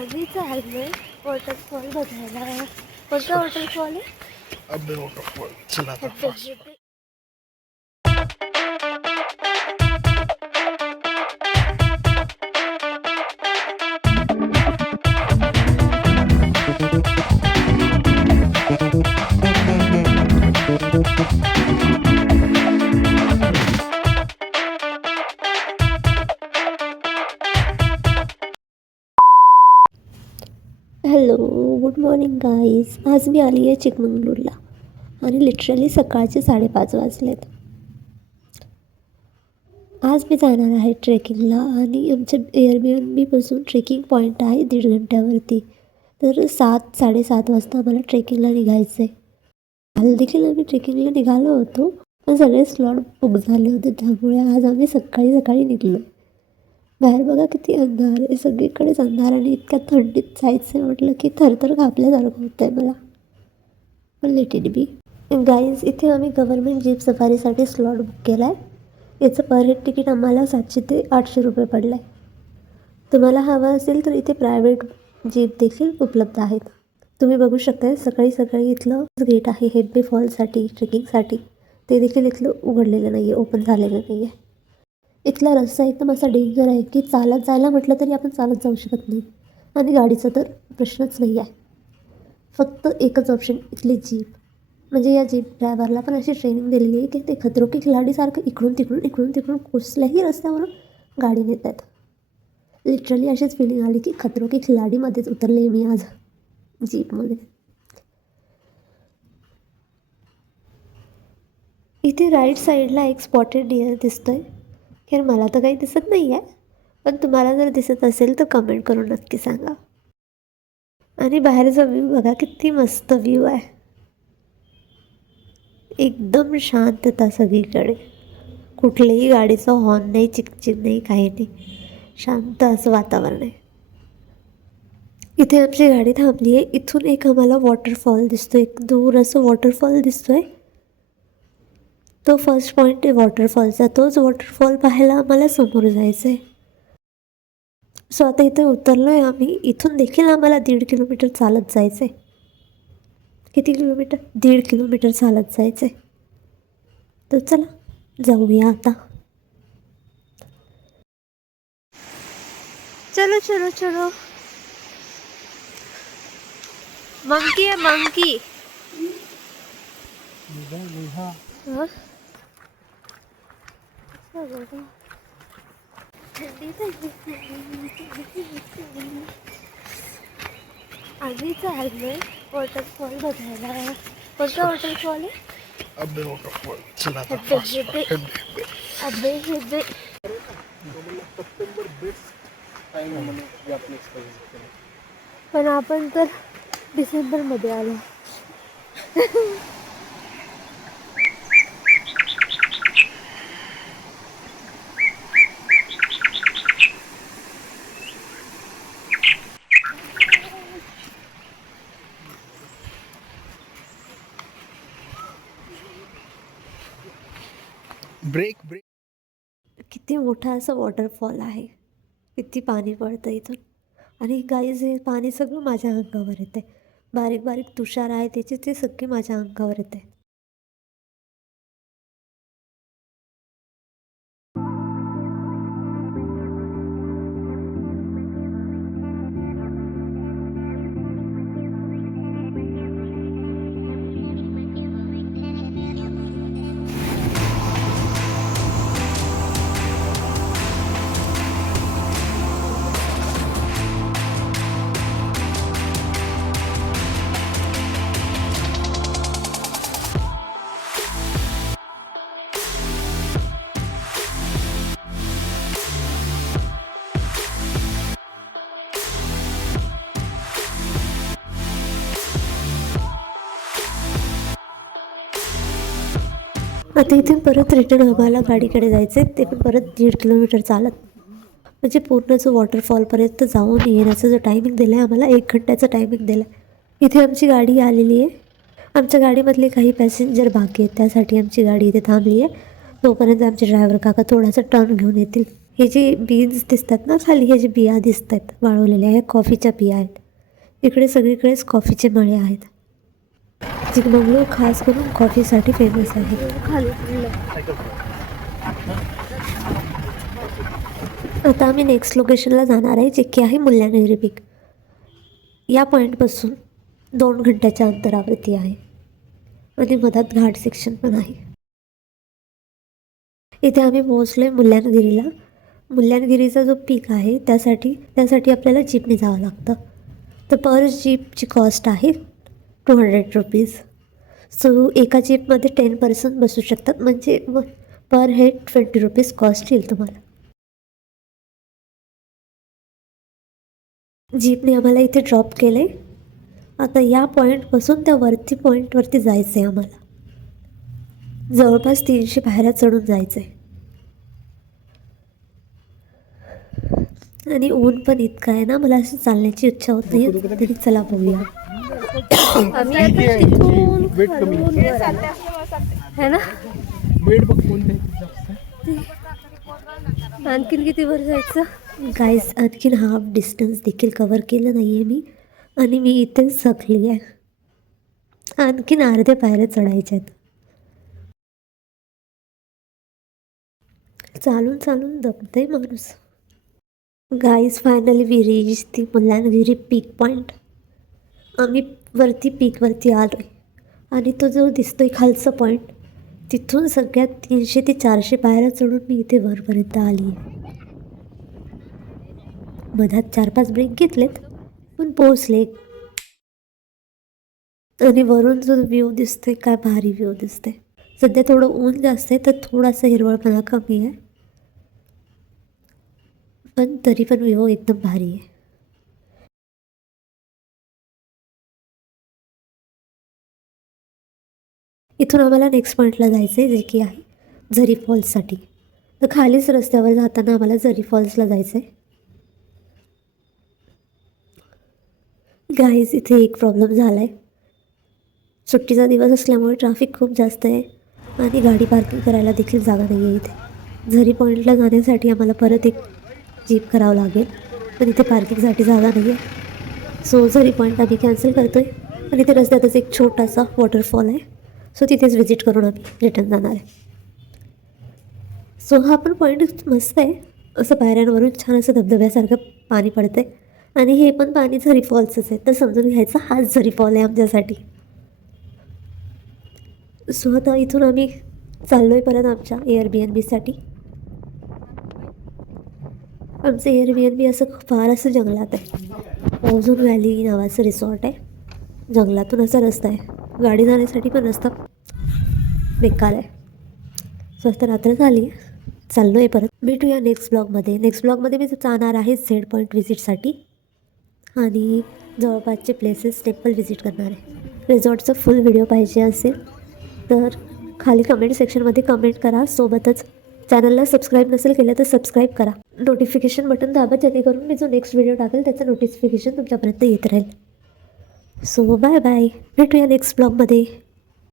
आम्ही चाललोय वॉटरफॉल बघायला. कोणता वॉटरफॉल आहे? अबे वॉटरफॉल. चला आता हब्बे फास्ट. हब्बे. Hello, good morning guys. आज मी आली आहे चिकमंगळूरला आणि लिटरली सकाळचे 5:30 वाजलेत. आज मी जाणार आहे ट्रेकिंगला आणि आमच्या एअरबीएनबीपासून ट्रेकिंग पॉईंट आहे 1.5 घंट्यावरती. तर 7-7:30 वाजता मला ट्रेकिंगला निघायचं आहे. काल देखील आम्ही ट्रेकिंगला निघालो होतो, पण सगळे स्लॉट बुक झाले होते, त्यामुळे आज आम्ही सकाळी सकाळी निघलो. बाहेर बघा किती अंधार आहे, सगळीकडेच अंधार आणि इतक्या थंडीत जायचं आहे म्हटलं की थरथर कापल्यासारखं होतं आहे मला. पण लेट इट बी. गाईज, इथे आम्ही गव्हर्मेंट जीप सफारीसाठी स्लॉट बुक केला आहे. याचं पर हेड तिकीट आम्हाला 700 ते 800 रुपये पडलं आहे. तुम्हाला हवं असेल तर इथे प्रायव्हेट जीप देखील उपलब्ध आहेत. तुम्ही बघू शकता सकाळी सकाळी इथलं गेट आहे हेब्बे फॉलसाठी ट्रेकिंगसाठी, ते देखील इथलं उघडलेलं नाही आहे, ओपन झालेलं नाही आहे. इथला रस्ता एकदम असा डेंजर आहे की चालत जायला म्हटलं तरी आपण चालत जाऊ शकत नाही आणि गाडीचा तर प्रश्नच नाही आहे. फक्त एकच ऑप्शन इथली जीप. म्हणजे या जीप ड्रायव्हरला पण अशी ट्रेनिंग दिलेली आहे की ते खतरो की खिलाडीसारखं इकडून तिकडून कुठल्याही रस्त्यावरून गाडी नेत आहेत. लिटरली अशीच फिलिंग आली की खतरो की खिलाडीमध्येच उतरले मी आज जीपमध्ये. इथे राईट साईडला एक स्पॉटेड डिअर दिसतोय. खैर मला तर काही दिसत नाही आहे, पण तुम्हाला जर दिसत असेल तर कमेंट करून नक्की सांगा. आणि बाहेरचा व्ह्यू बघा, किती मस्त व्ह्यू आहे. एकदम शांतता सगळीकडे, कुठल्याही गाडीचा हॉर्न नाही, चिकचिक नाही, काही नाही. शांत असं वातावरण आहे. इथे आमची गाडी थांबली आहे. इथून एक आम्हाला वॉटरफॉल दिसतोय, एक दूर असं वॉटरफॉल दिसतोय. तो फर्स्ट पॉईंट आहे वॉटरफॉलचा. तोच वॉटरफॉल पाहायला आम्हाला समोर जायचं आहे. सो आता इथे उतरलो आहे आम्ही. इथून देखील आम्हाला 1.5 किलोमीटर चालत जायचं आहे. किती किलोमीटर? 1.5 किलोमीटर चालत जायचं आहे. तर चला जाऊया आता. चलो चलो चलो. मंकी है मंकी. हाँ? आम्ही चाललोय वॉटरफॉल बघायला. कोणता वॉटरफॉल आहे? अबे वॉटरफॉल. चला आता हब्बे फास्ट. हब्बे. हेब्बे. अबे हब्बे. सप्टेंबर बेस्ट टाइम आहे म्हणजे या प्लेसला विजिट केलं. पण आपण तर डिसेंबरमध्ये आलो. Break break. किती मोठा असं वॉटरफॉल आहे, किती पाणी पडतं इथून. आणि गाईज, हे पाणी सगळं माझ्या अंगावर येतं आहे. बारीक बारीक तुषार आहे त्याचे, ते सगळे माझ्या अंगावर येत आहे. आता इथून परत रिटर्न आम्हाला गाडीकडे जायचं आहे, ते पण परत 1.5 किलोमीटर चालत. म्हणजे पूर्ण जो वॉटरफॉलपर्यंत जाऊन येण्याचा जो टायमिंग दिला आहे आम्हाला, 1 घंट्याचा टायमिंग दिला आहे. इथे आमची गाडी आलेली आहे. आमच्या गाडीमधले काही पॅसेंजर बाकी आहेत, त्यासाठी आमची गाडी इथे थांबली आहे. तोपर्यंत आमचे ड्रायव्हर काका थोडासा टर्न घेऊन येतील. हे जे बीन्स दिसतात ना खाली, हे जे बिया दिसत आहेत वाळवलेल्या, ह्या कॉफीच्या बिया आहेत. इकडे सगळीकडेच कॉफीचे मळे आहेत. चिकमंगळूर खास करून कॉफीसाठी फेमस आहे. आता आम्ही नेक्स्ट लोकेशनला जाणार आहे, जे की आहे मुल्लानगिरी पीक. या पॉईंटपासून 2 घंट्याच्या अंतरावरती आहे आणि मधात घाट सेक्शन पण आहे. इथे आम्ही पोहोचलो आहे मुल्लानगिरीला. मुल्लानगिरीचा जो पीक आहे त्यासाठी आपल्याला जीपने जावं लागतं. तर पर जीपची कॉस्ट आहे 200 रुपीज. सो एका जीपमध्ये 10 पर्सन बसू शकतात, म्हणजे पर हेड 20 रुपीज कॉस्ट येईल तुम्हाला. जीपने आम्हाला इथे ड्रॉप केलं आहे. आता या पॉईंटपासून त्या पॉईंटवरती जायचं आहे आम्हाला. जवळपास 300 पायऱ्या चढून जायचं आहे आणि ऊन पण इतकं आहे ना, मला असं चालण्याची इच्छा होत नाही. तरी चला बघूया. वेट कमी है ना, वेट बघ कोणते जास्त. आणखीन किती वर जायचं गाईज? आणखीन हाफ डिस्टन्स देखील कवर केलं नाही आहे मी आणि मी इथेच थकली आहे. आणखीन अर्ध्या पायऱ्या चढायच्या आहेत. चालून चालून दमतंय माणूस. Guys finally we reach the Mullayanagiri peak point. आम्ही पीकवरती आलो आहे आणि तो जो दिसतोय खालचा पॉईंट, तिथून सगळ्यात 300 ते 400 पायऱ्या चढून मी इथे वरपर्यंत आली आहे. मधात 4-5 ब्रेक घेतलेत पण पोहोचले. आणि वरून जो व्ह्यू दिसतोय, काय भारी व्ह्यू दिसते. सध्या थोडं ऊन जास्त आहे तर थोडासा हिरवळपणा कमी आहे, पण तरी पण व्ह्यू एकदम भारी आहे. इथून आम्हाला नेक्स्ट पॉईंटला जायचं आहे, जे की आहे झरी फॉल्ससाठी. तर खालीच रस्त्यावर जाताना आम्हाला झरी फॉल्सला जायचं आहे. गाईज इथे एक प्रॉब्लेम झाला आहे. सुट्टीचा दिवस असल्यामुळे ट्रॅफिक खूप जास्त आहे आणि गाडी पार्किंग करायला देखील जागा नाही आहे इथे. झरी पॉईंटला जाण्यासाठी आम्हाला परत एक जीप करावं लागेल, पण इथे पार्किंगसाठी जागा नाही आहे. सो झरी पॉईंट आम्ही कॅन्सल करतो आहे आणि इथे रस्त्यातच एक छोटासा वॉटरफॉल आहे. सो तिथेच व्हिजिट करून आम्ही रिटर्न जाणार आहे. सो हा पण पॉईंट मस्त आहे. असं पायऱ्यांवरून छान असं धबधब्यासारखं पाणी पडतं आहे आणि हे पण पाणी झरी फॉल्सच आहे, तर समजून घ्यायचं हाच झरी फॉल आहे आमच्यासाठी. सो आता इथून आम्ही चाललो आहे परत आमच्या एअरबीएनबीसाठी. आमचं एअरबीएनबी असं फार असं जंगलात आहे. ओझोन व्हॅली नावाचं रिसॉर्ट आहे. जंगलातून असा रस्ता आहे, गाडी जाण्यासाठी पण रस्ता बेकार आहे. सो आता रात्र झाली आहे, चाललो आहे परत. भेटूया नेक्स्ट ब्लॉगमध्ये मी जाणार आहे झेड पॉईंट व्हिजिटसाठी आणि जवळपासचे प्लेसेस टेम्पल व्हिजिट करणार आहे. रिसॉर्टचा फुल व्हिडिओ पाहिजे असेल तर खाली कमेंट सेक्शनमध्ये कमेंट करा. सोबतच चॅनलला सबस्क्राईब नसेल केलं तर सबस्क्राईब करा. नोटिफिकेशन बटन दाबा, जेणेकरून मी जो नेक्स्ट व्हिडिओ टाकेल त्याचं नोटिफिकेशन तुमच्यापर्यंत येत राहील. सो बाय बाय, भेटूया नेक्स्ट ब्लॉगमध्ये.